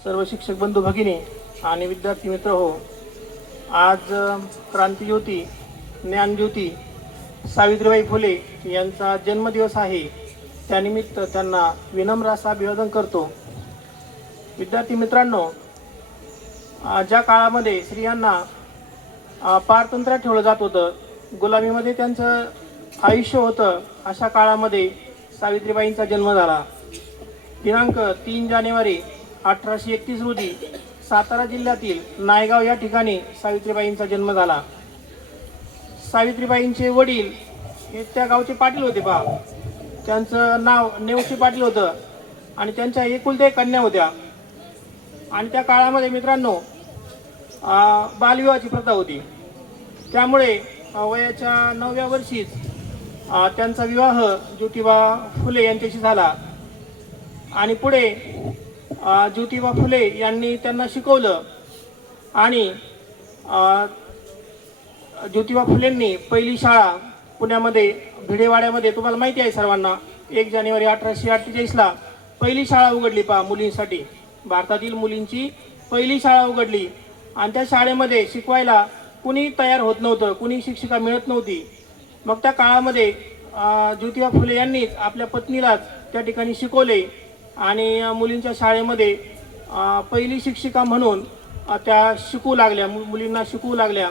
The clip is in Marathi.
सर्व शिक्षक बंधू भगिनी आणि विद्यार्थी मित्र हो, आज क्रांतिज्योती ज्ञानज्योती सावित्रीबाई फुले यांचा जन्मदिवस आहे। त्यानिमित्त त्यांना विनम्र असं अभिवादन करतो। विद्यार्थी मित्रांनो, ज्या काळामध्ये स्त्रियांना पारतंत्र्यात ठेवलं जात होतं, गुलामीमध्ये त्यांचं आयुष्य होतं, अशा काळामध्ये सावित्रीबाईंचा जन्म झाला। दिनांक 3 जानेवारी 1831 रोजी सातारा जिल्ह्यातील नायगाव या ठिकाणी सावित्रीबाईंचा जन्म झाला। सावित्रीबाईंचे वडील हे त्या गावचे पाटील होते पहा। त्यांचं नाव नेवसी पाटील होतं आणि त्यांच्या एकुलत्या एक कन्या होत्या। आणि त्या काळामध्ये मित्रांनो बालविवाहाची प्रथा होती। त्यामुळे वयाच्या 9व्या वर्षीच त्यांचा विवाह ज्योतिबा फुले यांच्याशी झाला आणि पुढे ज्योतिबा फुले यांनी त्यांना शिकवलं आणि ज्योतिबा फुलेंनी पहिली शाळा पुण्यामध्ये भिडेवाड्यामध्ये, तुम्हाला माहिती आहे सर्वांना, 1 जानेवारी 1848ला पहिली शाळा उघडली पहा मुलींसाठी। भारतातील मुलींची पहिली शाळा उघडली आणि त्या शाळेमध्ये शिकवायला कुणी तयार होत नव्हतं, कुणी शिक्षिका मिळत नव्हती। मग त्या काळामध्ये ज्योतिबा फुले यांनीच आपल्या पत्नीलाच त्या ठिकाणी शिकवले आणि मुलींच्या शाळेमध्ये पहिली शिक्षिका म्हणून त्या शिकवू लागल्या, मुलींना शिकवू लागल्या।